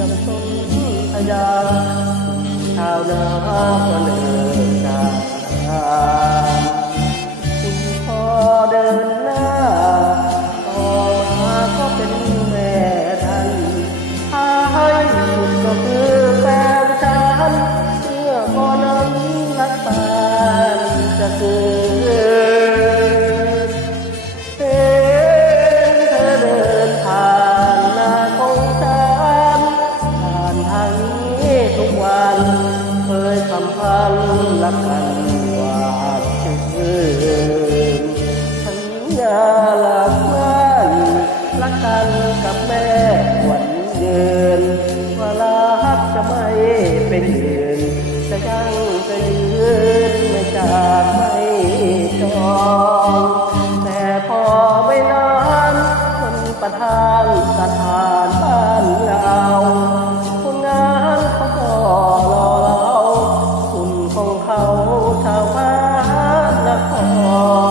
ยังทรงพยาชาวนาคนหนึ่ง เคยสัมพันธ์ละกันว่าชื่นสัญญาลาบ้านละกันกับแม่วันเดินเวลารักจะไม่เป็นเห ทวานคร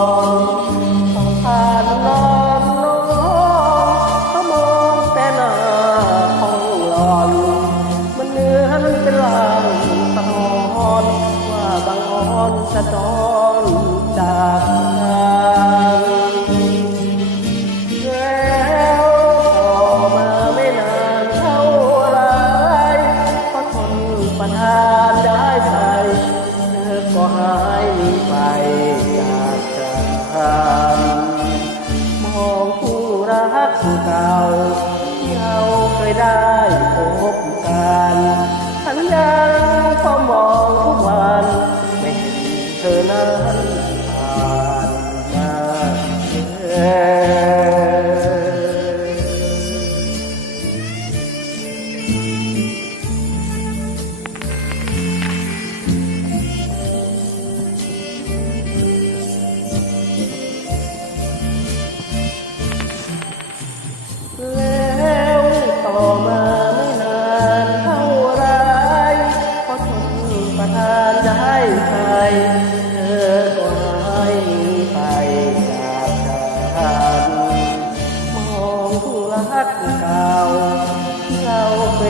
างมองผู้รักเก่าที่เราเคยได้พบกันทันยังก็มองทุกวันไม่เห็นเธอนั้นผ่านมา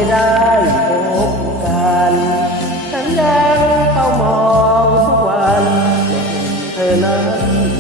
ได้พบกันฉันยังเฝ้ามองทุกวันเห็นเธอนั้น